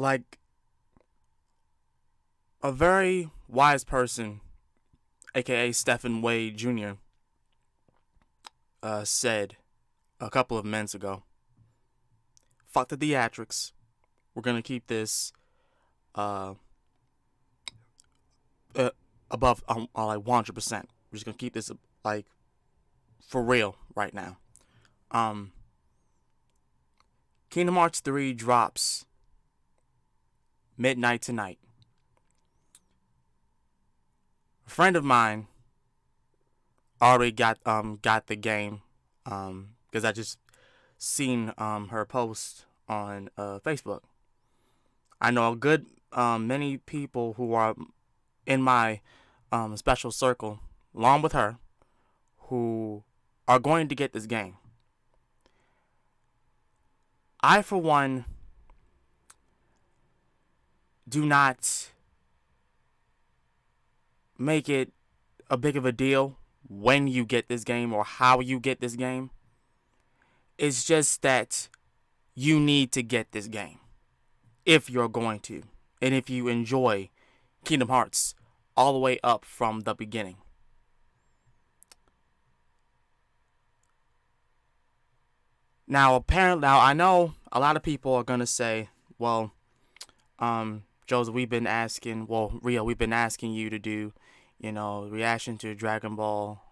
like a very wise person, aka Stephen Wade Jr., said a couple of months ago, fuck the theatrics. We're gonna keep this above like 100%. We're just gonna keep this like for real right now. Kingdom Hearts 3 drops midnight tonight. A friend of mine already got the game because I just seen her post on Facebook. I know a good many people who are in my special circle, along with her, who are going to get this game. I, for one, do not make it a big of a deal when you get this game or how you get this game. It's just that you need to get this game if you're going to, and if you enjoy Kingdom Hearts all the way up from the beginning. Now, I know a lot of people are gonna say, well, Joseph, we've been asking you to do, reaction to Dragon Ball,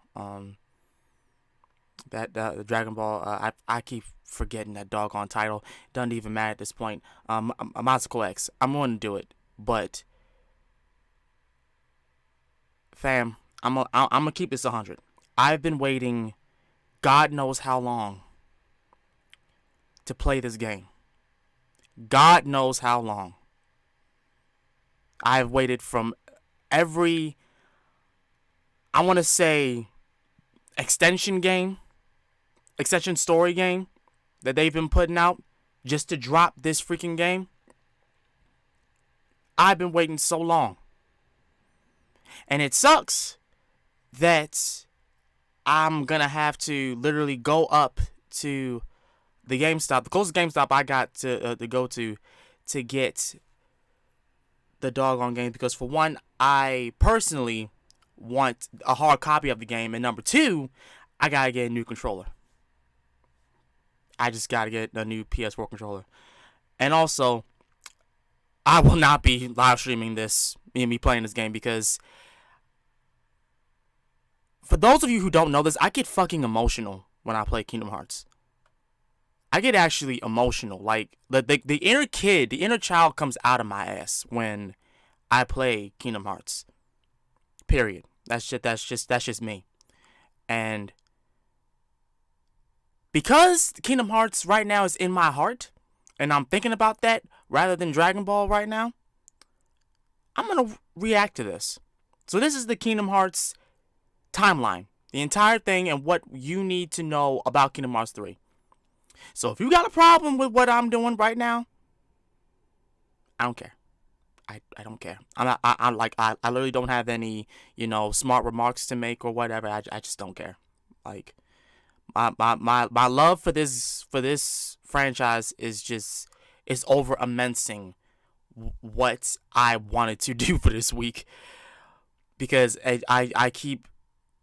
the Dragon Ball. I keep forgetting that doggone title. Doesn't even matter at this point. Masako X. I'm going to do it, but fam, I'm gonna keep this 100. I've been waiting, God knows how long, to play this game. God knows how long. I've waited from every, I want to say, extension story game that they've been putting out just to drop this freaking game. I've been waiting so long. And it sucks that I'm going to have to literally go up to the GameStop, the closest GameStop I got to go to get the doggone game. Because for one, I personally want a hard copy of the game. And number two, I got to get a new controller. I just got to get a new PS4 controller. And also, I will not be live streaming this, me playing this game, because for those of you who don't know this, I get fucking emotional when I play Kingdom Hearts. I get actually emotional. Like, the inner kid, the inner child comes out of my ass when I play Kingdom Hearts. Period. That's just me. And because Kingdom Hearts right now is in my heart, and I'm thinking about that rather than Dragon Ball right now, I'm going to react to this. So this is the Kingdom Hearts timeline. The entire thing and what you need to know about Kingdom Hearts 3. So if you got a problem with what I'm doing right now, I don't care. I don't care. I literally don't have any, smart remarks to make or whatever. I just don't care. Like, my love for this franchise is over immensing what I wanted to do for this week, because I keep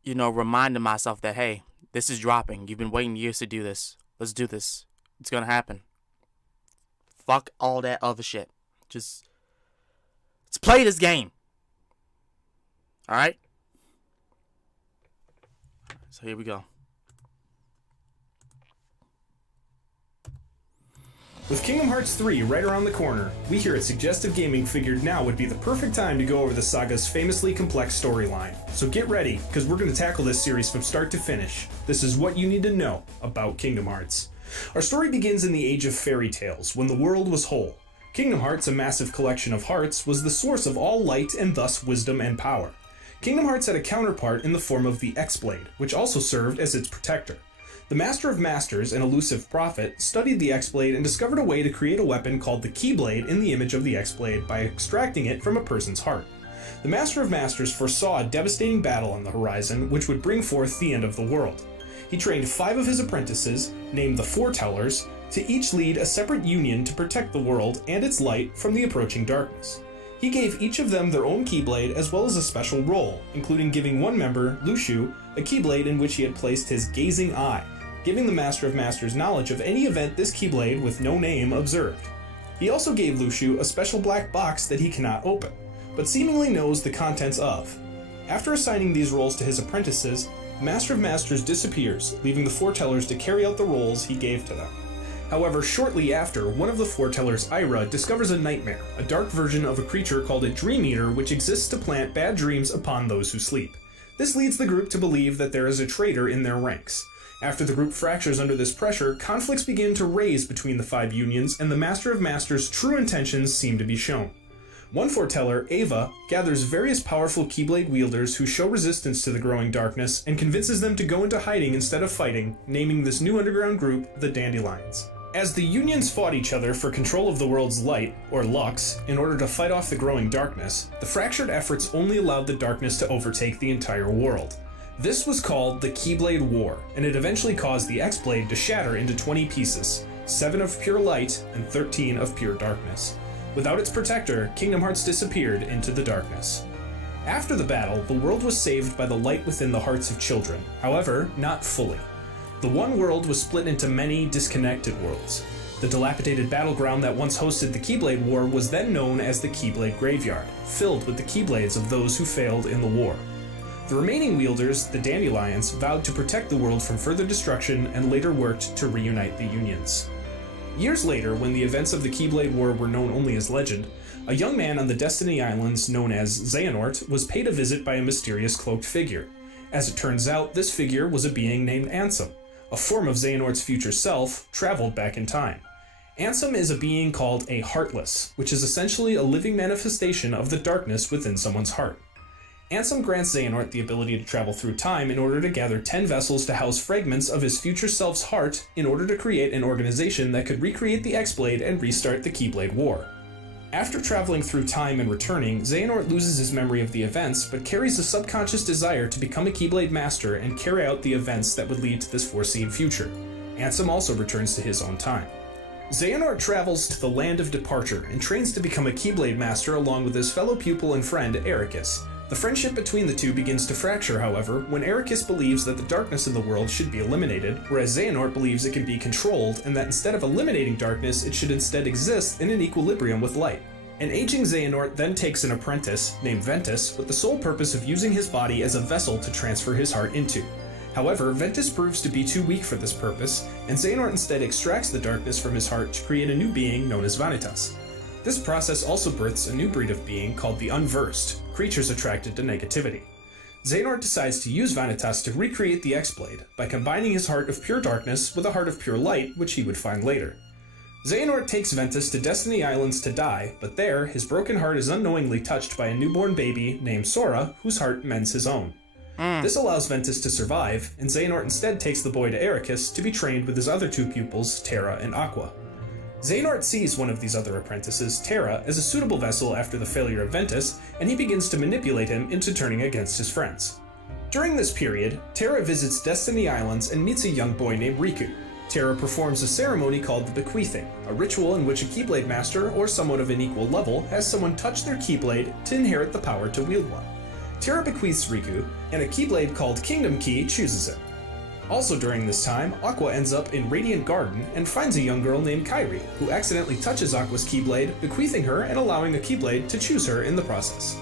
reminding myself that, hey, this is dropping. You've been waiting years to do this. Let's do this. It's gonna happen. Fuck all that other shit. Just let's play this game. Alright? So here we go. With Kingdom Hearts 3 right around the corner, we here at Suggestive Gaming figured now would be the perfect time to go over the saga's famously complex storyline. So get ready, because we're going to tackle this series from start to finish. This is what you need to know about Kingdom Hearts. Our story begins in the age of fairy tales, when the world was whole. Kingdom Hearts, a massive collection of hearts, was the source of all light and thus wisdom and power. Kingdom Hearts had a counterpart in the form of the X-Blade, which also served as its protector. The Master of Masters, an elusive prophet, studied the X-Blade and discovered a way to create a weapon called the keyblade in the image of the X-Blade by extracting it from a person's heart. The Master of Masters foresaw a devastating battle on the horizon which would bring forth the end of the world. He trained 5 of his apprentices, named the Foretellers, to each lead a separate union to protect the world and its light from the approaching darkness. He gave each of them their own keyblade as well as a special role, including giving one member, Lushu, a keyblade in which he had placed his gazing eye, giving the Master of Masters knowledge of any event this keyblade with no name observed. He also gave Lushu a special black box that he cannot open, but seemingly knows the contents of. After assigning these roles to his apprentices, Master of Masters disappears, leaving the Foretellers to carry out the roles he gave to them. However, shortly after, one of the Foretellers, Ira, discovers a nightmare, a dark version of a creature called a Dream Eater which exists to plant bad dreams upon those who sleep. This leads the group to believe that there is a traitor in their ranks. After the group fractures under this pressure, conflicts begin to raise between the 5 unions, and the Master of Masters' true intentions seem to be shown. One foreteller, Ava, gathers various powerful Keyblade wielders who show resistance to the growing darkness and convinces them to go into hiding instead of fighting, naming this new underground group the Dandelions. As the unions fought each other for control of the world's light, or Lux, in order to fight off the growing darkness, the fractured efforts only allowed the darkness to overtake the entire world. This was called the Keyblade War, and it eventually caused the X-Blade to shatter into 20 pieces, 7 of pure light and 13 of pure darkness. Without its protector, Kingdom Hearts disappeared into the darkness. After the battle, the world was saved by the light within the hearts of children, however, not fully. The one world was split into many disconnected worlds. The dilapidated battleground that once hosted the Keyblade War was then known as the Keyblade Graveyard, filled with the Keyblades of those who failed in the war. The remaining wielders, the Dandelions, vowed to protect the world from further destruction and later worked to reunite the unions. Years later, when the events of the Keyblade War were known only as legend, a young man on the Destiny Islands known as Xehanort was paid a visit by a mysterious cloaked figure. As it turns out, this figure was a being named Ansem, a form of Xehanort's future self, traveled back in time. Ansem is a being called a Heartless, which is essentially a living manifestation of the darkness within someone's heart. Ansem grants Xehanort the ability to travel through time in order to gather 10 vessels to house fragments of his future self's heart in order to create an organization that could recreate the X-Blade and restart the Keyblade War. After traveling through time and returning, Xehanort loses his memory of the events, but carries a subconscious desire to become a Keyblade Master and carry out the events that would lead to this foreseen future. Ansem also returns to his own time. Xehanort travels to the Land of Departure and trains to become a Keyblade Master along with his fellow pupil and friend, Ericus. The friendship between the two begins to fracture, however, when Ericus believes that the darkness in the world should be eliminated, whereas Xehanort believes it can be controlled and that instead of eliminating darkness, it should instead exist in an equilibrium with light. An aging Xehanort then takes an apprentice, named Ventus, with the sole purpose of using his body as a vessel to transfer his heart into. However, Ventus proves to be too weak for this purpose, and Xehanort instead extracts the darkness from his heart to create a new being known as Vanitas. This process also births a new breed of being called the Unversed, creatures attracted to negativity. Xehanort decides to use Vanitas to recreate the X-Blade by combining his heart of pure darkness with a heart of pure light, which he would find later. Xehanort takes Ventus to Destiny Islands to die, but there, his broken heart is unknowingly touched by a newborn baby named Sora, whose heart mends his own. This allows Ventus to survive, and Xehanort instead takes the boy to Ericus to be trained with his other 2 pupils, Terra and Aqua. Xehanort sees one of these other apprentices, Terra, as a suitable vessel after the failure of Ventus, and he begins to manipulate him into turning against his friends. During this period, Terra visits Destiny Islands and meets a young boy named Riku. Terra performs a ceremony called the Bequeathing, a ritual in which a Keyblade Master, or someone of an equal level, has someone touch their Keyblade to inherit the power to wield one. Terra bequeaths Riku, and a Keyblade called Kingdom Key chooses him. Also during this time, Aqua ends up in Radiant Garden and finds a young girl named Kairi, who accidentally touches Aqua's Keyblade, bequeathing her and allowing a Keyblade to choose her in the process.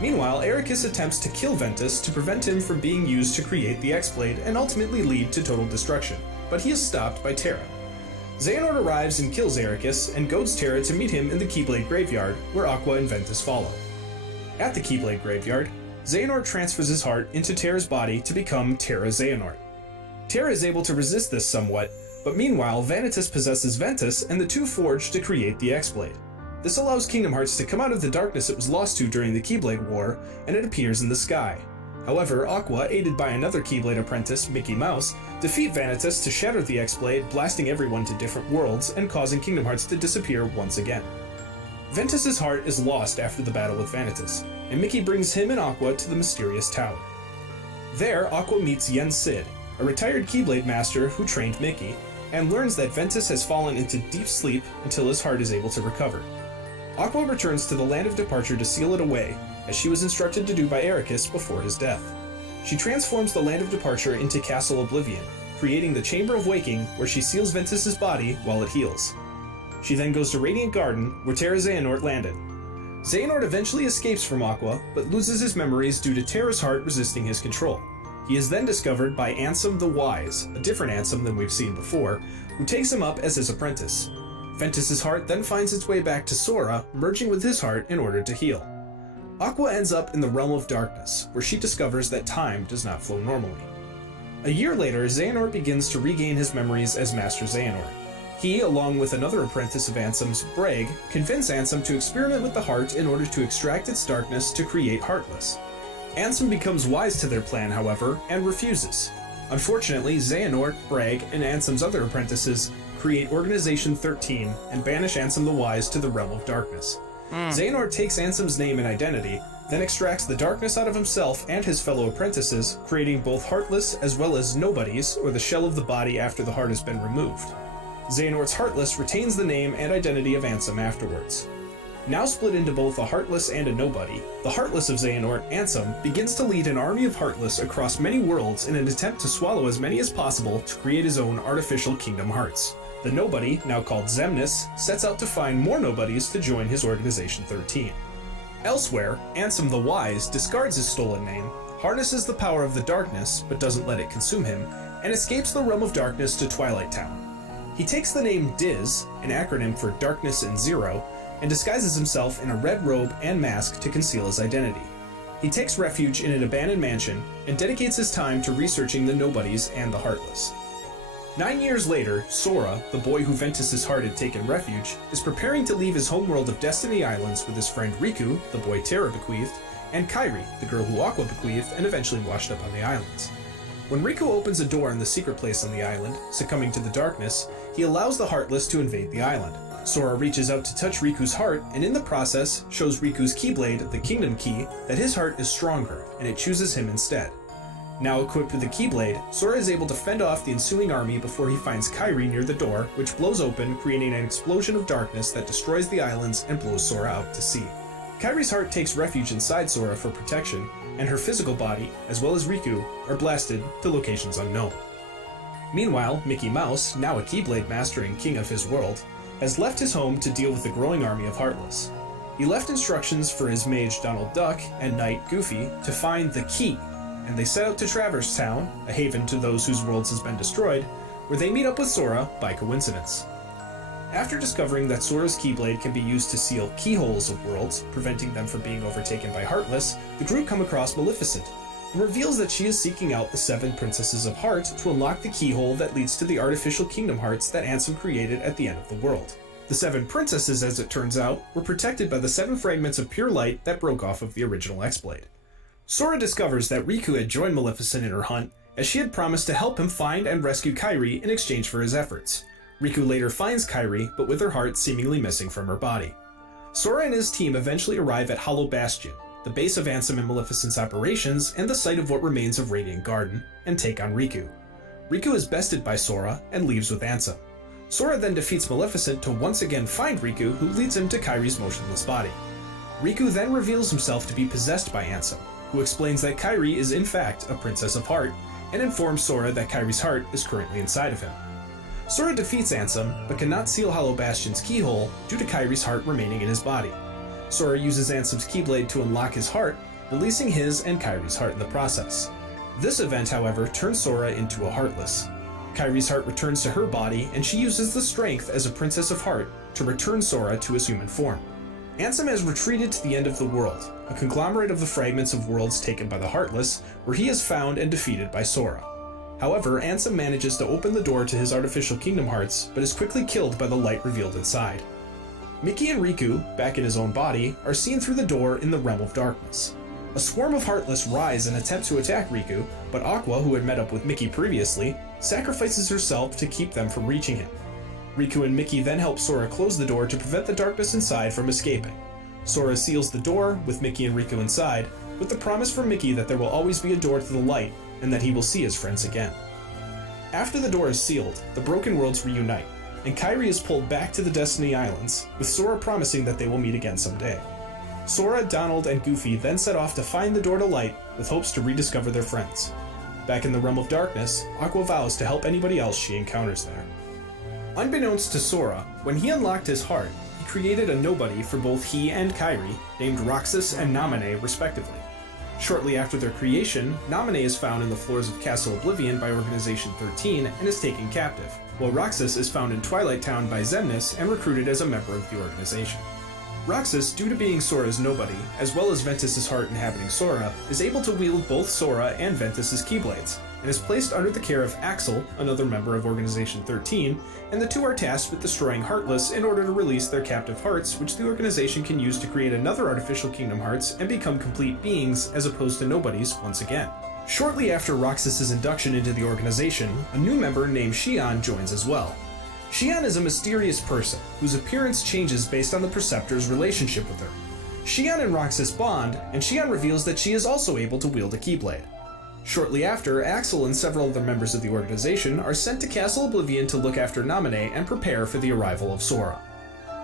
Meanwhile, Ericus attempts to kill Ventus to prevent him from being used to create the X-Blade and ultimately lead to total destruction, but he is stopped by Terra. Xehanort arrives and kills Ericus and goads Terra to meet him in the Keyblade Graveyard, where Aqua and Ventus follow. At the Keyblade Graveyard, Xehanort transfers his heart into Terra's body to become Terra Xehanort. Terra is able to resist this somewhat, but meanwhile Vanitas possesses Ventus and the two forge to create the X-Blade. This allows Kingdom Hearts to come out of the darkness it was lost to during the Keyblade War, and it appears in the sky. However, Aqua, aided by another Keyblade apprentice, Mickey Mouse, defeat Vanitas to shatter the X-Blade, blasting everyone to different worlds and causing Kingdom Hearts to disappear once again. Ventus's heart is lost after the battle with Vanitas, and Mickey brings him and Aqua to the mysterious tower. There, Aqua meets Yen Sid, a retired keyblade master who trained Mickey, and learns that Ventus has fallen into deep sleep until his heart is able to recover. Aqua returns to the land of departure to seal it away, as she was instructed to do by Ericus before his death. She transforms the land of departure into Castle Oblivion, creating the Chamber of Waking where she seals Ventus's body while it heals. She then goes to Radiant Garden, where Terra Xehanort landed. Xehanort eventually escapes from Aqua, but loses his memories due to Terra's heart resisting his control. He is then discovered by Ansem the Wise, a different Ansem than we've seen before, who takes him up as his apprentice. Ventus's heart then finds its way back to Sora, merging with his heart in order to heal. Aqua ends up in the Realm of Darkness, where she discovers that time does not flow normally. A year later, Xehanort begins to regain his memories as Master Xehanort. He, along with another apprentice of Ansem's, Brag, convince Ansem to experiment with the heart in order to extract its darkness to create Heartless. Ansem becomes wise to their plan, however, and refuses. Unfortunately, Xehanort, Brag, and Ansem's other apprentices create Organization 13 and banish Ansem the Wise to the Realm of Darkness. Xehanort takes Ansem's name and identity, then extracts the darkness out of himself and his fellow apprentices, creating both Heartless as well as Nobodies, or the shell of the body after the heart has been removed. Xehanort's Heartless retains the name and identity of Ansem afterwards. Now split into both a Heartless and a Nobody, the Heartless of Xehanort, Ansem, begins to lead an army of Heartless across many worlds in an attempt to swallow as many as possible to create his own artificial Kingdom Hearts. The Nobody, now called Xemnas, sets out to find more Nobodies to join his Organization 13. Elsewhere, Ansem the Wise discards his stolen name, harnesses the power of the darkness but doesn't let it consume him, and escapes the Realm of Darkness to Twilight Town. He takes the name Diz, an acronym for Darkness and Zero, and disguises himself in a red robe and mask to conceal his identity. He takes refuge in an abandoned mansion and dedicates his time to researching the Nobodies and the Heartless. 9 years later, Sora, the boy who Ventus's heart had taken refuge, is preparing to leave his homeworld of Destiny Islands with his friend Riku, the boy Terra bequeathed, and Kairi, the girl who Aqua bequeathed and eventually washed up on the islands. When Riku opens a door in the secret place on the island, succumbing to the darkness, he allows the Heartless to invade the island. Sora reaches out to touch Riku's heart, and in the process shows Riku's Keyblade, the Kingdom Key, that his heart is stronger, and it chooses him instead. Now equipped with the Keyblade, Sora is able to fend off the ensuing army before he finds Kairi near the door, which blows open, creating an explosion of darkness that destroys the islands and blows Sora out to sea. Kairi's heart takes refuge inside Sora for protection, and her physical body, as well as Riku, are blasted to locations unknown. Meanwhile, Mickey Mouse, now a Keyblade master and king of his world, has left his home to deal with the growing army of Heartless. He left instructions for his mage Donald Duck and knight Goofy to find the key, and they set out to Traverse Town, a haven to those whose worlds has been destroyed, where they meet up with Sora by coincidence. After discovering that Sora's Keyblade can be used to seal keyholes of worlds, preventing them from being overtaken by Heartless, the group come across Maleficent, who reveals that she is seeking out the 7 Princesses of Heart to unlock the keyhole that leads to the artificial Kingdom Hearts that Ansem created at the end of the world. The 7 Princesses, as it turns out, were protected by the 7 fragments of pure light that broke off of the original X-Blade. Sora discovers that Riku had joined Maleficent in her hunt, as she had promised to help him find and rescue Kairi in exchange for his efforts. Riku later finds Kairi, but with her heart seemingly missing from her body. Sora and his team eventually arrive at Hollow Bastion, the base of Ansem and Maleficent's operations and the site of what remains of Radiant Garden, and take on Riku. Riku is bested by Sora and leaves with Ansem. Sora then defeats Maleficent to once again find Riku, who leads him to Kairi's motionless body. Riku then reveals himself to be possessed by Ansem, who explains that Kairi is in fact a Princess of Heart, and informs Sora that Kairi's heart is currently inside of him. Sora defeats Ansem, but cannot seal Hollow Bastion's keyhole due to Kairi's heart remaining in his body. Sora uses Ansem's Keyblade to unlock his heart, releasing his and Kairi's heart in the process. This event, however, turns Sora into a Heartless. Kairi's heart returns to her body, and she uses the strength as a Princess of Heart to return Sora to his human form. Ansem has retreated to the end of the world, a conglomerate of the fragments of worlds taken by the Heartless, where he is found and defeated by Sora. However, Ansem manages to open the door to his artificial Kingdom Hearts, but is quickly killed by the light revealed inside. Mickey and Riku, back in his own body, are seen through the door in the Realm of Darkness. A swarm of Heartless rise and attempt to attack Riku, but Aqua, who had met up with Mickey previously, sacrifices herself to keep them from reaching him. Riku and Mickey then help Sora close the door to prevent the darkness inside from escaping. Sora seals the door, with Mickey and Riku inside, with the promise from Mickey that there will always be a door to the light, and that he will see his friends again. After the door is sealed, the Broken Worlds reunite, and Kairi is pulled back to the Destiny Islands, with Sora promising that they will meet again someday. Sora, Donald, and Goofy then set off to find the door to light, with hopes to rediscover their friends. Back in the Realm of Darkness, Aqua vows to help anybody else she encounters there. Unbeknownst to Sora, when he unlocked his heart, he created a nobody for both he and Kairi, named Roxas and Naminé respectively. Shortly after their creation, Naminé is found in the floors of Castle Oblivion by Organization XIII and is taken captive, while Roxas is found in Twilight Town by Xemnas and recruited as a member of the organization. Roxas, due to being Sora's nobody, as well as Ventus's heart inhabiting Sora, is able to wield both Sora and Ventus's keyblades, and is placed under the care of Axel, another member of Organization XIII, and the two are tasked with destroying Heartless in order to release their captive hearts, which the organization can use to create another artificial Kingdom Hearts and become complete beings as opposed to nobodies once again. Shortly after Roxas's induction into the organization, a new member named Xion joins as well. Xion is a mysterious person, whose appearance changes based on the Preceptor's relationship with her. Xion and Roxas bond, and Xion reveals that she is also able to wield a keyblade. Shortly after, Axel and several other members of the organization are sent to Castle Oblivion to look after Naminé and prepare for the arrival of Sora.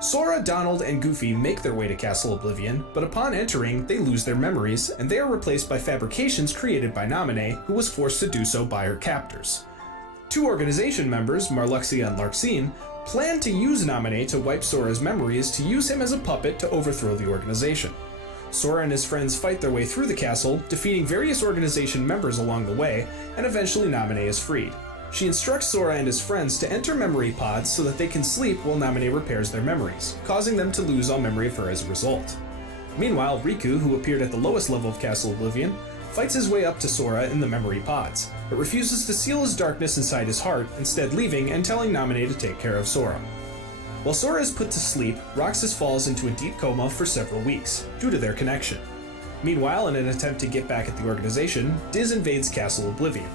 Sora, Donald, and Goofy make their way to Castle Oblivion, but upon entering, they lose their memories, and they are replaced by fabrications created by Naminé, who was forced to do so by her captors. Two organization members, Marluxia and Larxene, plan to use Naminé to wipe Sora's memories to use him as a puppet to overthrow the organization. Sora and his friends fight their way through the castle, defeating various organization members along the way, and eventually Naminé is freed. She instructs Sora and his friends to enter memory pods so that they can sleep while Naminé repairs their memories, causing them to lose all memory of her as a result. Meanwhile, Riku, who appeared at the lowest level of Castle Oblivion, fights his way up to Sora in the memory pods, but refuses to seal his darkness inside his heart, instead leaving and telling Naminé to take care of Sora. While Sora is put to sleep, Roxas falls into a deep coma for several weeks, due to their connection. Meanwhile, in an attempt to get back at the organization, Diz invades Castle Oblivion.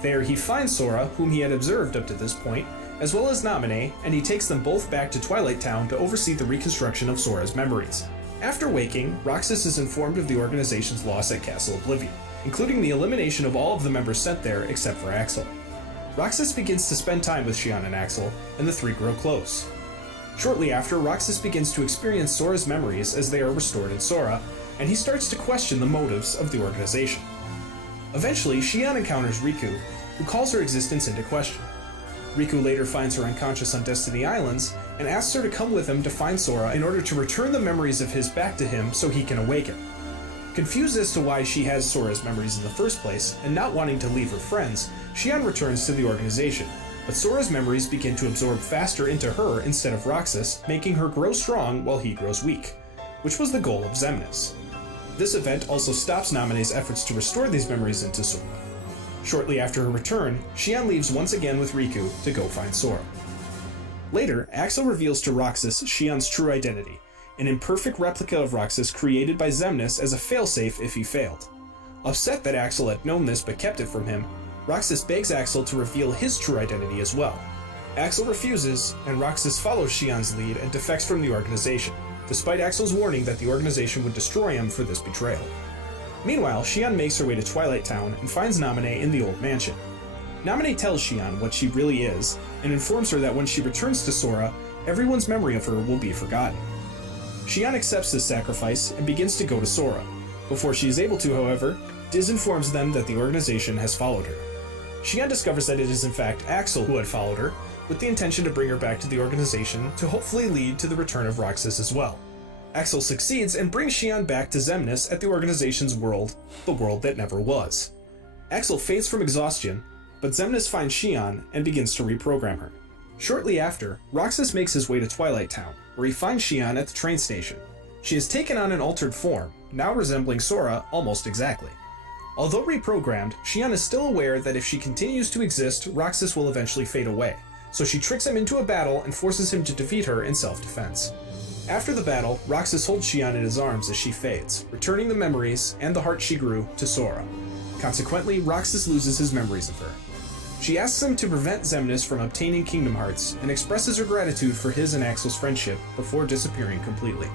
There, he finds Sora, whom he had observed up to this point, as well as Naminé, and he takes them both back to Twilight Town to oversee the reconstruction of Sora's memories. After waking, Roxas is informed of the organization's loss at Castle Oblivion, including the elimination of all of the members sent there except for Axel. Roxas begins to spend time with Xion and Axel, and the three grow close. Shortly after, Roxas begins to experience Sora's memories as they are restored in Sora, and he starts to question the motives of the organization. Eventually, Xion encounters Riku, who calls her existence into question. Riku later finds her unconscious on Destiny Islands, and asks her to come with him to find Sora in order to return the memories of his back to him so he can awaken. Confused as to why she has Sora's memories in the first place, and not wanting to leave her friends, Xion returns to the organization, but Sora's memories begin to absorb faster into her instead of Roxas, making her grow strong while he grows weak, which was the goal of Xemnas. This event also stops Naminé's efforts to restore these memories into Sora. Shortly after her return, Xion leaves once again with Riku to go find Sora. Later, Axel reveals to Roxas Xion's true identity, an imperfect replica of Roxas created by Xemnas as a failsafe if he failed. Upset that Axel had known this but kept it from him, Roxas begs Axel to reveal his true identity as well. Axel refuses, and Roxas follows Xion's lead and defects from the organization, despite Axel's warning that the organization would destroy him for this betrayal. Meanwhile, Xion makes her way to Twilight Town and finds Naminé in the old mansion. Naminé tells Xion what she really is, and informs her that when she returns to Sora, everyone's memory of her will be forgotten. Xion accepts this sacrifice and begins to go to Sora. Before she is able to, however, Diz informs them that the organization has followed her. Xion discovers that it is in fact Axel who had followed her, with the intention to bring her back to the organization to hopefully lead to the return of Roxas as well. Axel succeeds and brings Xion back to Xemnas at the organization's world, the world that never was. Axel fades from exhaustion, but Xemnas finds Xion and begins to reprogram her. Shortly after, Roxas makes his way to Twilight Town, where he finds Xion at the train station. She has taken on an altered form, now resembling Sora almost exactly. Although reprogrammed, Xion is still aware that if she continues to exist, Roxas will eventually fade away, so she tricks him into a battle and forces him to defeat her in self-defense. After the battle, Roxas holds Xion in his arms as she fades, returning the memories and the heart she grew to Sora. Consequently, Roxas loses his memories of her. She asks him to prevent Xemnas from obtaining Kingdom Hearts and expresses her gratitude for his and Axel's friendship before disappearing completely.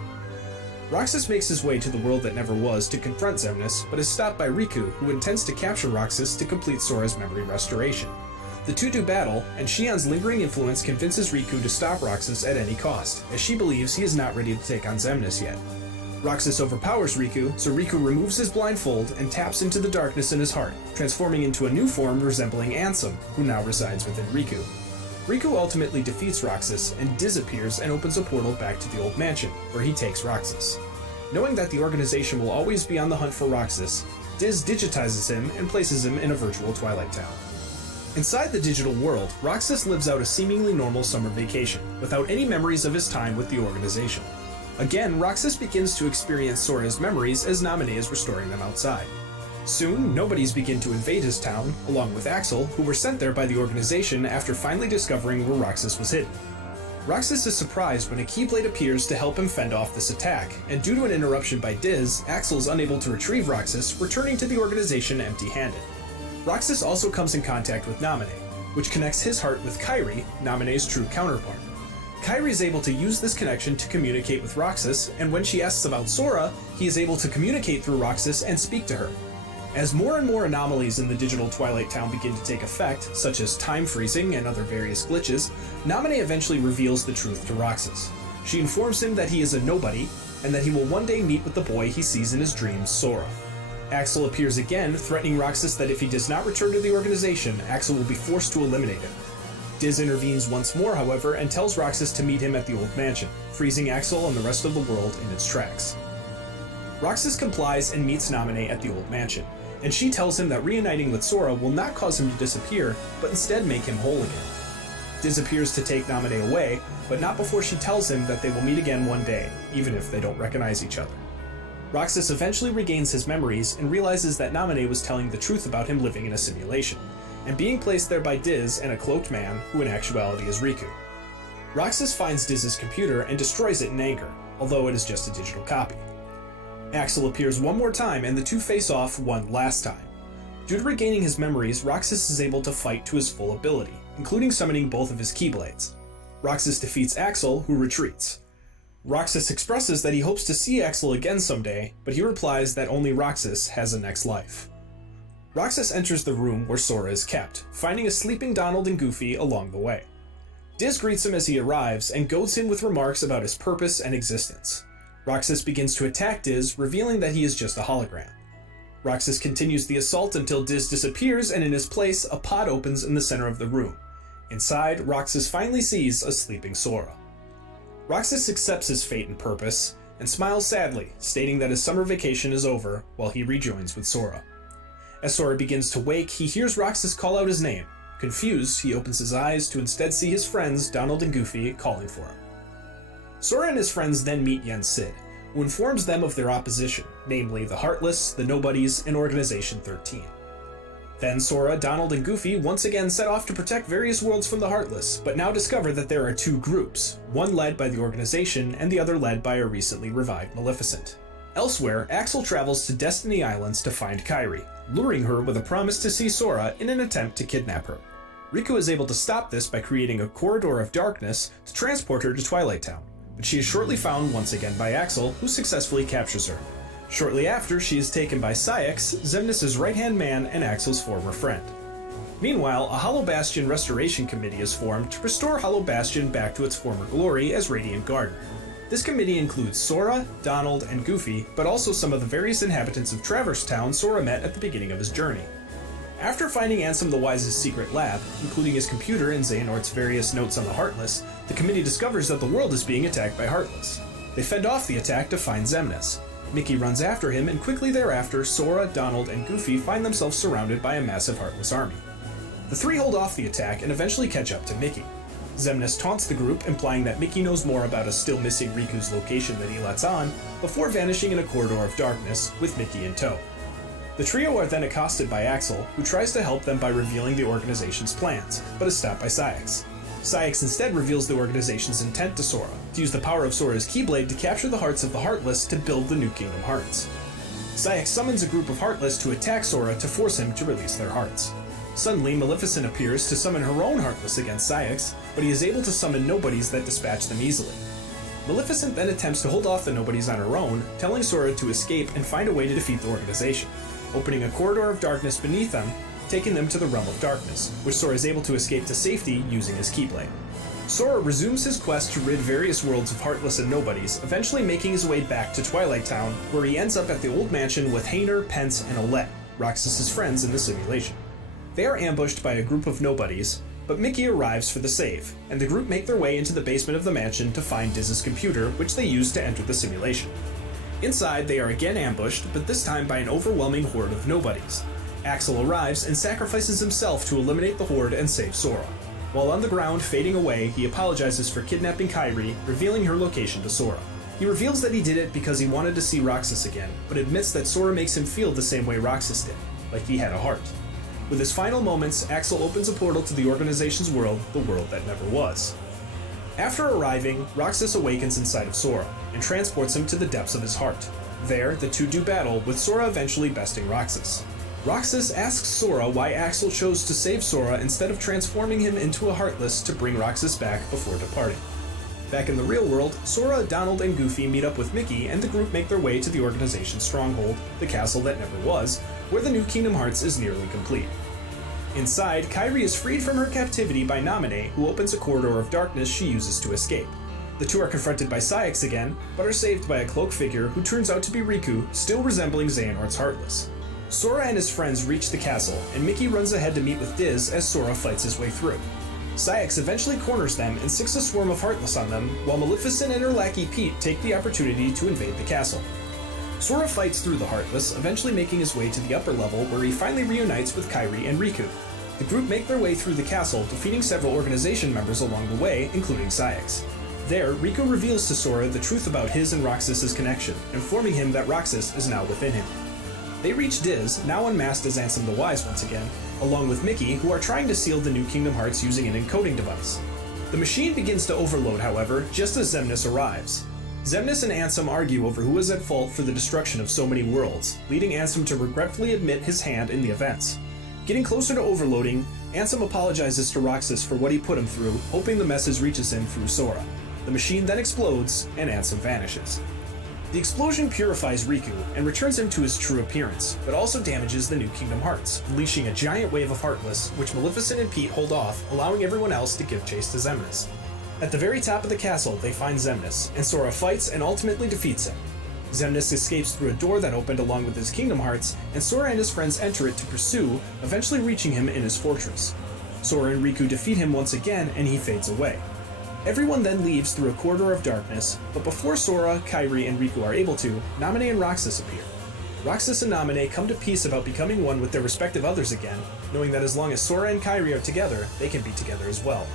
Roxas makes his way to the world that never was to confront Xemnas, but is stopped by Riku, who intends to capture Roxas to complete Sora's memory restoration. The two do battle, and Shion's lingering influence convinces Riku to stop Roxas at any cost, as she believes he is not ready to take on Xemnas yet. Roxas overpowers Riku, so Riku removes his blindfold and taps into the darkness in his heart, transforming into a new form resembling Ansem, who now resides within Riku. Riku ultimately defeats Roxas and disappears and opens a portal back to the old mansion, where he takes Roxas. Knowing that the organization will always be on the hunt for Roxas, Diz digitizes him and places him in a virtual Twilight Town. Inside the digital world, Roxas lives out a seemingly normal summer vacation, without any memories of his time with the organization. Again, Roxas begins to experience Sora's memories as Naminé is restoring them outside. Soon, nobodies begin to invade his town, along with Axel, who were sent there by the organization after finally discovering where Roxas was hidden. Roxas is surprised when a keyblade appears to help him fend off this attack, and due to an interruption by Diz, Axel is unable to retrieve Roxas, returning to the organization empty-handed. Roxas also comes in contact with Naminé, which connects his heart with Kairi, Naminé's true counterpart. Kairi is able to use this connection to communicate with Roxas, and when she asks about Sora, he is able to communicate through Roxas and speak to her. As more and more anomalies in the digital Twilight Town begin to take effect, such as time freezing and other various glitches, Naminé eventually reveals the truth to Roxas. She informs him that he is a nobody, and that he will one day meet with the boy he sees in his dreams, Sora. Axel appears again, threatening Roxas that if he does not return to the organization, Axel will be forced to eliminate him. Diz intervenes once more, however, and tells Roxas to meet him at the old mansion, freezing Axel and the rest of the world in its tracks. Roxas complies and meets Naminé at the old mansion, and she tells him that reuniting with Sora will not cause him to disappear, but instead make him whole again. Diz appears to take Naminé away, but not before she tells him that they will meet again one day, even if they don't recognize each other. Roxas eventually regains his memories and realizes that Naminé was telling the truth about him living in a simulation, and being placed there by Diz and a cloaked man, who in actuality is Riku. Roxas finds Diz's computer and destroys it in anger, although it is just a digital copy. Axel appears one more time and the two face off one last time. Due to regaining his memories, Roxas is able to fight to his full ability, including summoning both of his keyblades. Roxas defeats Axel, who retreats. Roxas expresses that he hopes to see Axel again someday, but he replies that only Roxas has a next life. Roxas enters the room where Sora is kept, finding a sleeping Donald and Goofy along the way. Diz greets him as he arrives and goads him with remarks about his purpose and existence. Roxas begins to attack Diz, revealing that he is just a hologram. Roxas continues the assault until Diz disappears, and in his place, a pod opens in the center of the room. Inside, Roxas finally sees a sleeping Sora. Roxas accepts his fate and purpose, and smiles sadly, stating that his summer vacation is over while he rejoins with Sora. As Sora begins to wake, he hears Roxas call out his name. Confused, he opens his eyes to instead see his friends, Donald and Goofy, calling for him. Sora and his friends then meet Yen Sid, who informs them of their opposition, namely the Heartless, the Nobodies, and Organization 13. Then Sora, Donald, and Goofy once again set off to protect various worlds from the Heartless, but now discover that there are two groups, one led by the Organization and the other led by a recently revived Maleficent. Elsewhere, Axel travels to Destiny Islands to find Kairi, luring her with a promise to see Sora in an attempt to kidnap her. Riku is able to stop this by creating a corridor of darkness to transport her to Twilight Town, but she is shortly found once again by Axel, who successfully captures her. Shortly after, she is taken by Saïx, Xemnas' right-hand man and Axel's former friend. Meanwhile, a Hollow Bastion restoration committee is formed to restore Hollow Bastion back to its former glory as Radiant Garden. This committee includes Sora, Donald, and Goofy, but also some of the various inhabitants of Traverse Town Sora met at the beginning of his journey. After finding Ansem the Wise's secret lab, including his computer and Xehanort's various notes on the Heartless, the committee discovers that the world is being attacked by Heartless. They fend off the attack to find Xemnas. Mickey runs after him, and quickly thereafter, Sora, Donald, and Goofy find themselves surrounded by a massive Heartless army. The three hold off the attack and eventually catch up to Mickey. Xemnas taunts the group, implying that Mickey knows more about a still missing Riku's location than he lets on, before vanishing in a corridor of darkness, with Mickey in tow. The trio are then accosted by Axel, who tries to help them by revealing the organization's plans, but is stopped by Saïx. Saïx instead reveals the organization's intent to Sora, to use the power of Sora's keyblade to capture the hearts of the Heartless to build the new Kingdom Hearts. Saïx summons a group of Heartless to attack Sora to force him to release their hearts. Suddenly, Maleficent appears to summon her own Heartless against Saïx, but he is able to summon Nobodies that dispatch them easily. Maleficent then attempts to hold off the Nobodies on her own, telling Sora to escape and find a way to defeat the organization. Opening a corridor of darkness beneath them, taking them to the realm of darkness, which Sora is able to escape to safety using his keyblade. Sora resumes his quest to rid various worlds of Heartless and Nobodies, eventually making his way back to Twilight Town, where he ends up at the old mansion with Hayner, Pence, and Olette, Roxas' friends in the simulation. They are ambushed by a group of Nobodies, but Mickey arrives for the save, and the group make their way into the basement of the mansion to find Diz's computer, which they use to enter the simulation. Inside, they are again ambushed, but this time by an overwhelming horde of Nobodies. Axel arrives and sacrifices himself to eliminate the horde and save Sora. While on the ground, fading away, he apologizes for kidnapping Kairi, revealing her location to Sora. He reveals that he did it because he wanted to see Roxas again, but admits that Sora makes him feel the same way Roxas did, like he had a heart. With his final moments, Axel opens a portal to the organization's world, the world that never was. After arriving, Roxas awakens inside of Sora, and transports him to the depths of his heart. There, the two do battle, with Sora eventually besting Roxas. Roxas asks Sora why Axel chose to save Sora instead of transforming him into a Heartless to bring Roxas back before departing. Back in the real world, Sora, Donald, and Goofy meet up with Mickey, and the group make their way to the organization's stronghold, the castle that never was, where the new Kingdom Hearts is nearly complete. Inside, Kairi is freed from her captivity by Naminé, who opens a corridor of darkness she uses to escape. The two are confronted by XIII again, but are saved by a cloaked figure who turns out to be Riku, still resembling Xehanort's Heartless. Sora and his friends reach the castle, and Mickey runs ahead to meet with Diz as Sora fights his way through. XIII eventually corners them and sicks a swarm of Heartless on them, while Maleficent and her lackey Pete take the opportunity to invade the castle. Sora fights through the Heartless, eventually making his way to the upper level where he finally reunites with Kairi and Riku. The group make their way through the castle, defeating several organization members along the way, including XIII. There, Riku reveals to Sora the truth about his and Roxas' connection, informing him that Roxas is now within him. They reach Diz, now unmasked as Ansem the Wise once again, along with Mickey, who are trying to seal the new Kingdom Hearts using an encoding device. The machine begins to overload, however, just as Xemnas arrives. Xemnas and Ansem argue over who is at fault for the destruction of so many worlds, leading Ansem to regretfully admit his hand in the events. Getting closer to overloading, Ansem apologizes to Roxas for what he put him through, hoping the message reaches him through Sora. The machine then explodes, and Ansem vanishes. The explosion purifies Riku and returns him to his true appearance, but also damages the new Kingdom Hearts, unleashing a giant wave of Heartless, which Maleficent and Pete hold off, allowing everyone else to give chase to Xemnas. At the very top of the castle, they find Xemnas, and Sora fights and ultimately defeats him. Xemnas escapes through a door that opened along with his Kingdom Hearts, and Sora and his friends enter it to pursue, eventually reaching him in his fortress. Sora and Riku defeat him once again, and he fades away. Everyone then leaves through a corridor of darkness, but before Sora, Kairi, and Riku are able to, Naminé and Roxas appear. Roxas and Naminé come to peace about becoming one with their respective others again, knowing that as long as Sora and Kairi are together, they can be together as well.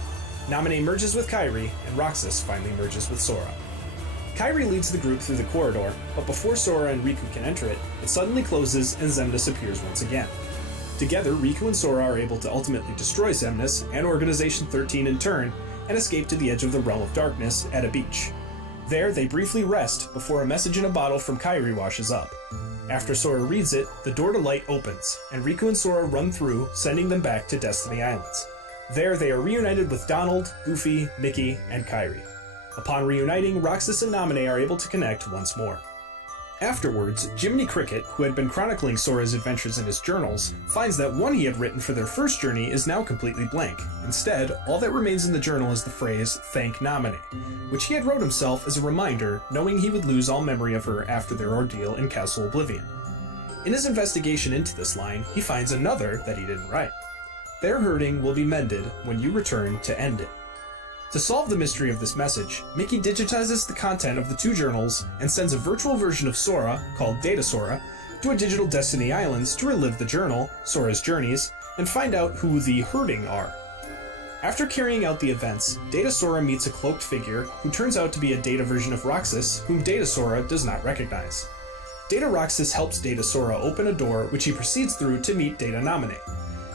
Naminé merges with Kairi, and Roxas finally merges with Sora. Kairi leads the group through the corridor, but before Sora and Riku can enter it, it suddenly closes and Xemnas appears once again. Together, Riku and Sora are able to ultimately destroy Xemnas and Organization 13 in turn, and escape to the edge of the Realm of Darkness at a beach. There, they briefly rest before a message in a bottle from Kairi washes up. After Sora reads it, the door to light opens, and Riku and Sora run through, sending them back to Destiny Islands. There, they are reunited with Donald, Goofy, Mickey, and Kairi. Upon reuniting, Roxas and Naminé are able to connect once more. Afterwards, Jiminy Cricket, who had been chronicling Sora's adventures in his journals, finds that one he had written for their first journey is now completely blank. Instead, all that remains in the journal is the phrase, "Thank Naminé," which he had wrote himself as a reminder, knowing he would lose all memory of her after their ordeal in Castle Oblivion. In his investigation into this line, he finds another that he didn't write. "Their hurting will be mended when you return to end it." To solve the mystery of this message, Mickey digitizes the content of the two journals and sends a virtual version of Sora, called Data Sora, to a digital Destiny Islands to relive the journal, Sora's journeys, and find out who the hurting are. After carrying out the events, Data Sora meets a cloaked figure who turns out to be a Data version of Roxas, whom Data Sora does not recognize. Data Roxas helps Data Sora open a door which he proceeds through to meet Data Naminé.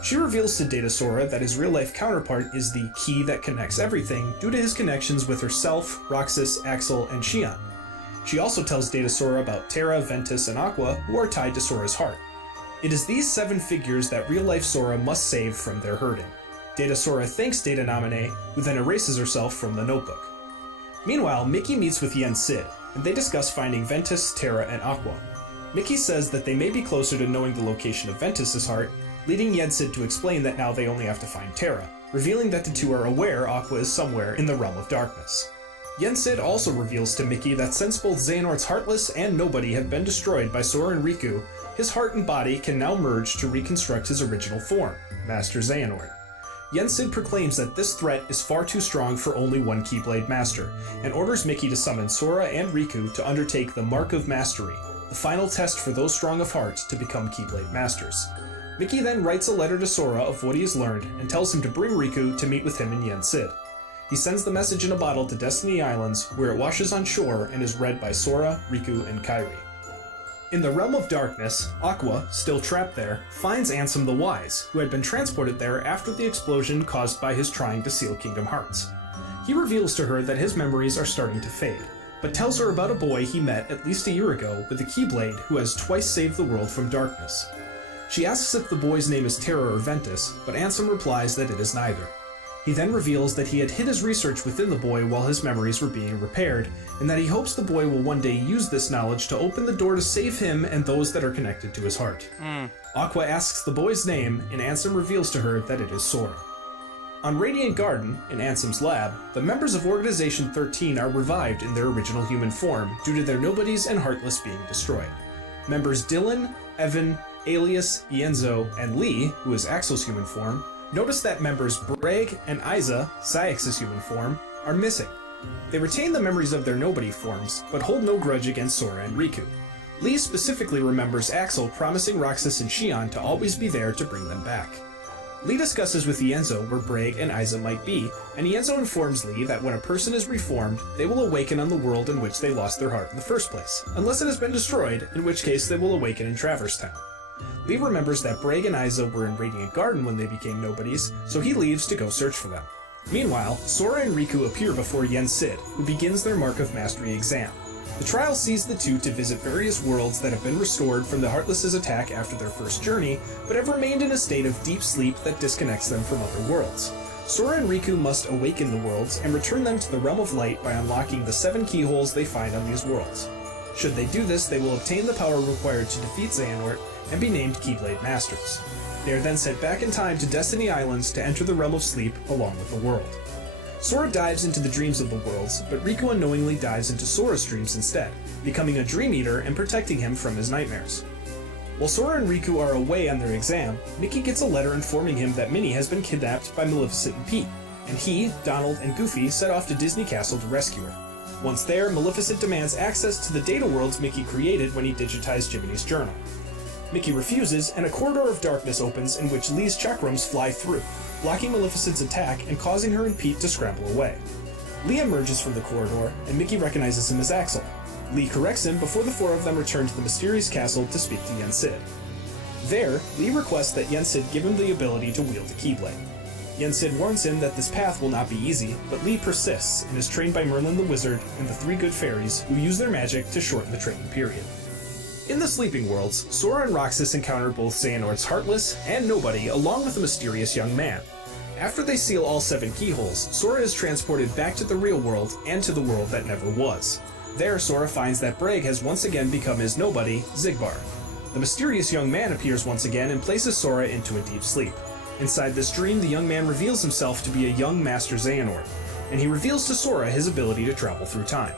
She reveals to Data Sora that his real-life counterpart is the key that connects everything due to his connections with herself, Roxas, Axel, and Xion. She also tells Data Sora about Terra, Ventus, and Aqua, who are tied to Sora's heart. It is these 7 figures that real-life Sora must save from their hurting. Data Sora thanks Data Naminé, who then erases herself from the notebook. Meanwhile, Mickey meets with Yen Sid, and they discuss finding Ventus, Terra, and Aqua. Mickey says that they may be closer to knowing the location of Ventus's heart, leading Yensid to explain that now they only have to find Terra, revealing that the two are aware Aqua is somewhere in the realm of darkness. Yensid also reveals to Mickey that since both Xehanort's Heartless and Nobody have been destroyed by Sora and Riku, his heart and body can now merge to reconstruct his original form, Master Xehanort. Yensid proclaims that this threat is far too strong for only one Keyblade Master, and orders Mickey to summon Sora and Riku to undertake the Mark of Mastery, the final test for those strong of heart to become Keyblade Masters. Mickey then writes a letter to Sora of what he has learned and tells him to bring Riku to meet with him and Yensid. He sends the message in a bottle to Destiny Islands, where it washes on shore and is read by Sora, Riku, and Kairi. In the realm of darkness, Aqua, still trapped there, finds Ansem the Wise, who had been transported there after the explosion caused by his trying to seal Kingdom Hearts. He reveals to her that his memories are starting to fade, but tells her about a boy he met at least a year ago with a Keyblade who has twice saved the world from darkness. She asks if the boy's name is Terra or Ventus, but Ansem replies that it is neither. He then reveals that he had hid his research within the boy while his memories were being repaired, and that he hopes the boy will one day use this knowledge to open the door to save him and those that are connected to his heart. Aqua asks the boy's name, and Ansem reveals to her that it is Sora. On Radiant Garden, in Ansem's lab, the members of Organization 13 are revived in their original human form due to their Nobodies and Heartless being destroyed. Members Dylan, Evan, Alias, Ienzo, and Lee, who is Axel's human form, notice that members Bragg and Isa, Sayex's human form, are missing. They retain the memories of their Nobody forms, but hold no grudge against Sora and Riku. Lee specifically remembers Axel promising Roxas and Xion to always be there to bring them back. Lee discusses with Ienzo where Bragg and Isa might be, and Ienzo informs Lee that when a person is reformed, they will awaken on the world in which they lost their heart in the first place, unless it has been destroyed, in which case they will awaken in Traverse Town. Lee remembers that Bragg and Isa were in Radiant Garden when they became Nobodies, so he leaves to go search for them. Meanwhile, Sora and Riku appear before Yensid, who begins their Mark of Mastery exam. The trial sees the two to visit various worlds that have been restored from the Heartless's attack after their first journey, but have remained in a state of deep sleep that disconnects them from other worlds. Sora and Riku must awaken the worlds and return them to the Realm of Light by unlocking the 7 keyholes they find on these worlds. Should they do this, they will obtain the power required to defeat Xehanort and be named Keyblade Masters. They are then sent back in time to Destiny Islands to enter the Realm of Sleep along with the world. Sora dives into the dreams of the worlds, but Riku unknowingly dives into Sora's dreams instead, becoming a Dream Eater and protecting him from his nightmares. While Sora and Riku are away on their exam, Mickey gets a letter informing him that Minnie has been kidnapped by Maleficent and Pete, and he, Donald, and Goofy set off to Disney Castle to rescue her. Once there, Maleficent demands access to the data worlds Mickey created when he digitized Jiminy's journal. Mickey refuses, and a corridor of darkness opens in which Lee's chakrams fly through, blocking Maleficent's attack and causing her and Pete to scramble away. Lee emerges from the corridor, and Mickey recognizes him as Axel. Lee corrects him before the four of them return to the mysterious castle to speak to Yensid. There, Lee requests that Yensid give him the ability to wield the Keyblade. Yensid warns him that this path will not be easy, but Lee persists and is trained by Merlin the Wizard and the 3 good fairies who use their magic to shorten the training period. In the Sleeping Worlds, Sora and Roxas encounter both Xehanort's Heartless and Nobody along with a mysterious young man. After they seal all 7 keyholes, Sora is transported back to the real world and to the world that never was. There, Sora finds that Bragg has once again become his Nobody, Xigbar. The mysterious young man appears once again and places Sora into a deep sleep. Inside this dream, the young man reveals himself to be a young Master Xehanort, and he reveals to Sora his ability to travel through time.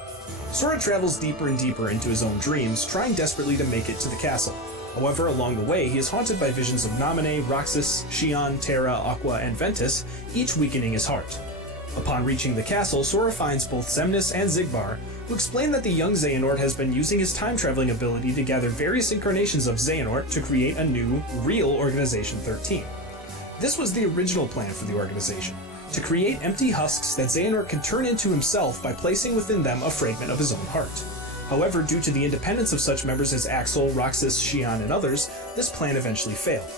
Sora travels deeper and deeper into his own dreams, trying desperately to make it to the castle. However, along the way, he is haunted by visions of Naminé, Roxas, Xion, Terra, Aqua, and Ventus, each weakening his heart. Upon reaching the castle, Sora finds both Xemnas and Xigbar, who explain that the young Xehanort has been using his time-traveling ability to gather various incarnations of Xehanort to create a new, real Organization 13. This was the original plan for the organization, to create empty husks that Xehanort could turn into himself by placing within them a fragment of his own heart. However, due to the independence of such members as Axel, Roxas, Xion, and others, this plan eventually failed.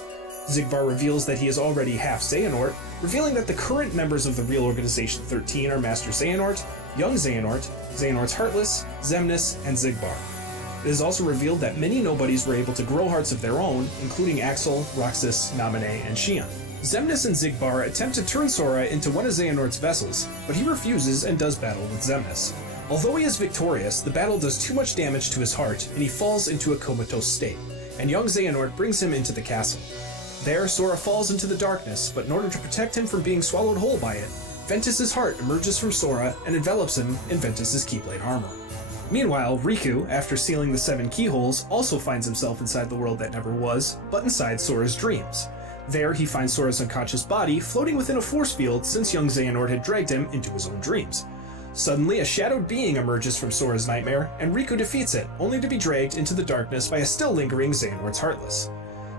Xigbar reveals that he is already half Xehanort, revealing that the current members of the real Organization 13 are Master Xehanort, Young Xehanort, Xehanort's Heartless, Xemnas, and Xigbar. It is also revealed that many Nobodies were able to grow hearts of their own, including Axel, Roxas, Naminé, and Xion. Xemnas and Xigbar attempt to turn Sora into one of Xehanort's vessels, but he refuses and does battle with Xemnas. Although he is victorious, the battle does too much damage to his heart, and he falls into a comatose state, and young Xehanort brings him into the castle. There, Sora falls into the darkness, but in order to protect him from being swallowed whole by it, Ventus's heart emerges from Sora and envelops him in Ventus's keyblade armor. Meanwhile, Riku, after sealing the 7 keyholes, also finds himself inside the world that never was, but inside Sora's dreams. There, he finds Sora's unconscious body floating within a force field since young Xehanort had dragged him into his own dreams. Suddenly, a shadowed being emerges from Sora's nightmare, and Riku defeats it, only to be dragged into the darkness by a still lingering Xehanort's Heartless.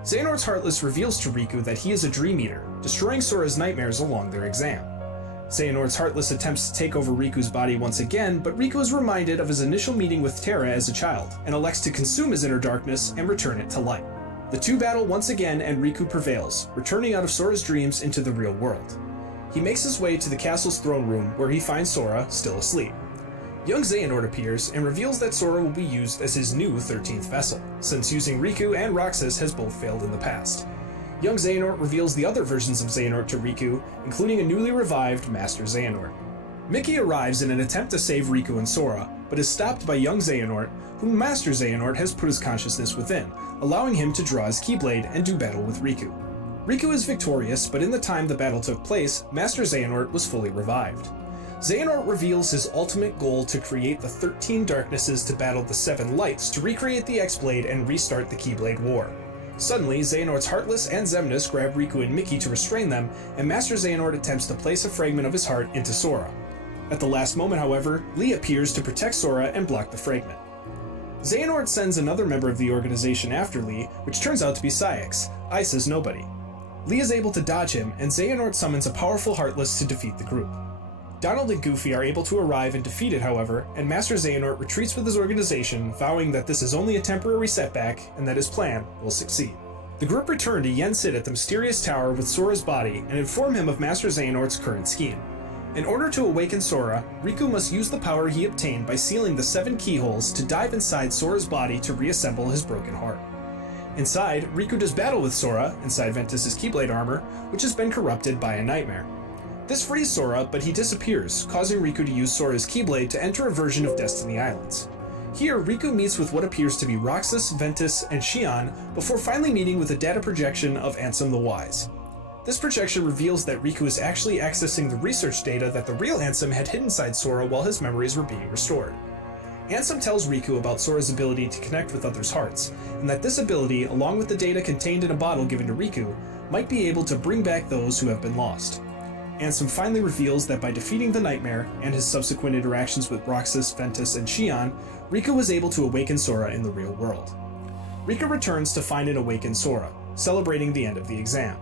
Xehanort's Heartless reveals to Riku that he is a Dream Eater, destroying Sora's nightmares along their exam. Xehanort's Heartless attempts to take over Riku's body once again, but Riku is reminded of his initial meeting with Terra as a child, and elects to consume his inner darkness and return it to light. The two battle once again, and Riku prevails, returning out of Sora's dreams into the real world. He makes his way to the castle's throne room, where he finds Sora still asleep. Young Xehanort appears and reveals that Sora will be used as his new 13th vessel, since using Riku and Roxas has both failed in the past. Young Xehanort reveals the other versions of Xehanort to Riku, including a newly revived Master Xehanort. Mickey arrives in an attempt to save Riku and Sora, but is stopped by young Xehanort, whom Master Xehanort has put his consciousness within, allowing him to draw his keyblade and do battle with Riku. Riku is victorious, but in the time the battle took place, Master Xehanort was fully revived. Xehanort reveals his ultimate goal to create the 13 darknesses to battle the 7 lights to recreate the X-Blade and restart the Keyblade War. Suddenly, Xehanort's Heartless and Xemnas grab Riku and Mickey to restrain them, and Master Xehanort attempts to place a fragment of his heart into Sora. At the last moment, however, Lee appears to protect Sora and block the fragment. Xehanort sends another member of the organization after Lee, which turns out to be Saïx, Isa's nobody. Lee is able to dodge him, and Xehanort summons a powerful Heartless to defeat the group. Donald and Goofy are able to arrive and defeat it, however, and Master Xehanort retreats with his organization, vowing that this is only a temporary setback and that his plan will succeed. The group return to Yen Sid at the mysterious tower with Sora's body and inform him of Master Xehanort's current scheme. In order to awaken Sora, Riku must use the power he obtained by sealing the 7 keyholes to dive inside Sora's body to reassemble his broken heart. Inside, Riku does battle with Sora, inside Ventus's Keyblade armor, which has been corrupted by a nightmare. This frees Sora, but he disappears, causing Riku to use Sora's Keyblade to enter a version of Destiny Islands. Here, Riku meets with what appears to be Roxas, Ventus, and Xion, before finally meeting with a data projection of Ansem the Wise. This projection reveals that Riku is actually accessing the research data that the real Ansem had hidden inside Sora while his memories were being restored. Ansem tells Riku about Sora's ability to connect with others' hearts, and that this ability, along with the data contained in a bottle given to Riku, might be able to bring back those who have been lost. Ansem finally reveals that by defeating the Nightmare, and his subsequent interactions with Roxas, Ventus, and Xion, Riku was able to awaken Sora in the real world. Riku returns to find and awaken Sora, celebrating the end of the exam.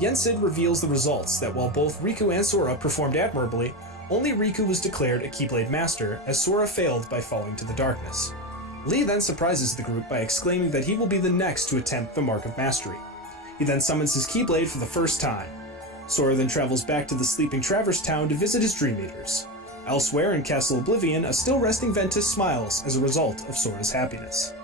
Yen Sid reveals the results that while both Riku and Sora performed admirably, only Riku was declared a Keyblade Master, as Sora failed by falling to the darkness. Lee then surprises the group by exclaiming that he will be the next to attempt the Mark of Mastery. He then summons his Keyblade for the first time. Sora then travels back to the sleeping Traverse Town to visit his Dream Eaters. Elsewhere in Castle Oblivion, a still resting Ventus smiles as a result of Sora's happiness.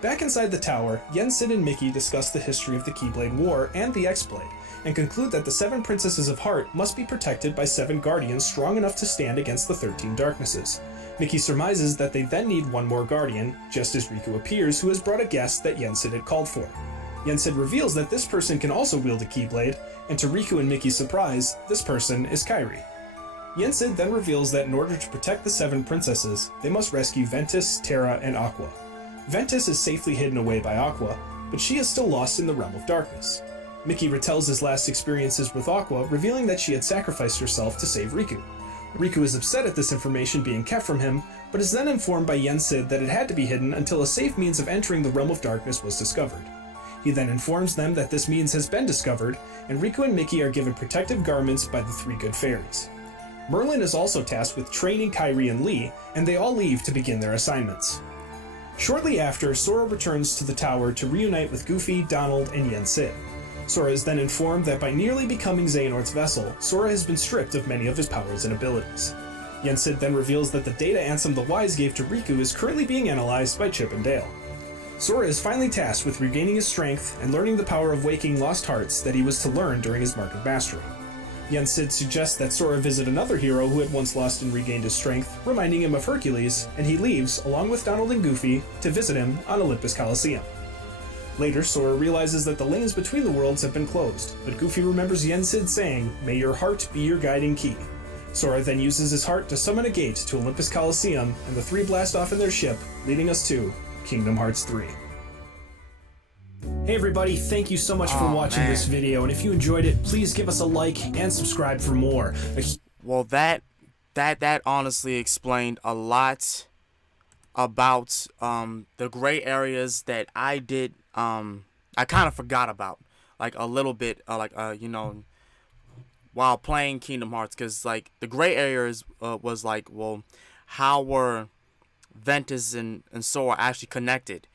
Back inside the tower, Yen Sid and Mickey discuss the history of the Keyblade War and the X-Blade, and conclude that the 7 Princesses of Heart must be protected by 7 Guardians strong enough to stand against the 13 Darknesses. Mickey surmises that they then need 1 more Guardian, just as Riku appears, who has brought a guest that Yen Sid had called for. Yen Sid reveals that this person can also wield a Keyblade, and to Riku and Mickey's surprise, this person is Kairi. Yen Sid then reveals that in order to protect the 7 princesses, they must rescue Ventus, Terra, and Aqua. Ventus is safely hidden away by Aqua, but she is still lost in the realm of darkness. Mickey retells his last experiences with Aqua, revealing that she had sacrificed herself to save Riku. Riku is upset at this information being kept from him, but is then informed by Yen Sid that it had to be hidden until a safe means of entering the realm of darkness was discovered. He then informs them that this means has been discovered, and Riku and Mickey are given protective garments by the 3 good fairies. Merlin is also tasked with training Kairi and Lee, and they all leave to begin their assignments. Shortly after, Sora returns to the tower to reunite with Goofy, Donald, and Yen Sid. Sora is then informed that by nearly becoming Xehanort's vessel, Sora has been stripped of many of his powers and abilities. Yen Sid then reveals that the data Ansem the Wise gave to Riku is currently being analyzed by Chip and Dale. Sora is finally tasked with regaining his strength and learning the power of waking lost hearts that he was to learn during his Mark of Mastery. Yen Sid suggests that Sora visit another hero who had once lost and regained his strength, reminding him of Hercules, and he leaves, along with Donald and Goofy, to visit him on Olympus Coliseum. Later, Sora realizes that the lanes between the worlds have been closed, but Goofy remembers Yensid saying, "May your heart be your guiding key." Sora then uses his heart to summon a gate to Olympus Coliseum, and the three blast off in their ship, leading us to Kingdom Hearts 3. Hey everybody, thank you so much for watching this video, and if you enjoyed it, please give us a like and subscribe for more. Well, that honestly explained a lot about the gray areas that I kind of forgot about, like a little bit, while playing Kingdom Hearts, because like the gray areas was like, well, how were Ventus and Sora actually connected,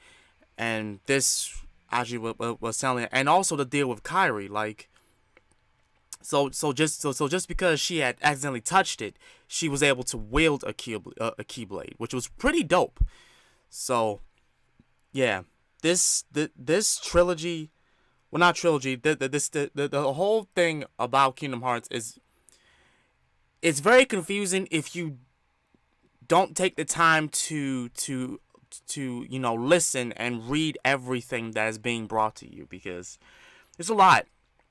and this actually was telling, and also the deal with Kairi, like, so just because she had accidentally touched it, she was able to wield a keyblade, which was pretty dope. So yeah, this trilogy, well, not trilogy, the whole thing about Kingdom Hearts it's very confusing if you don't take the time to listen and read everything that is being brought to you, because it's a lot.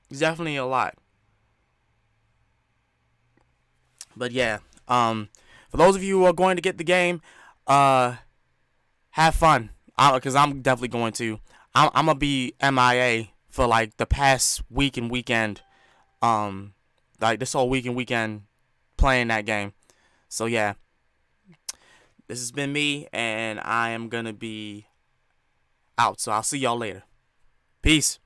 It's definitely a lot. But yeah, for those of you who are going to get the game, have fun, because I'm definitely going to. I'm gonna be MIA for like the past week and weekend, like this whole week and weekend playing that game. So yeah, this has been me, and I am gonna be out. So I'll see y'all later. Peace.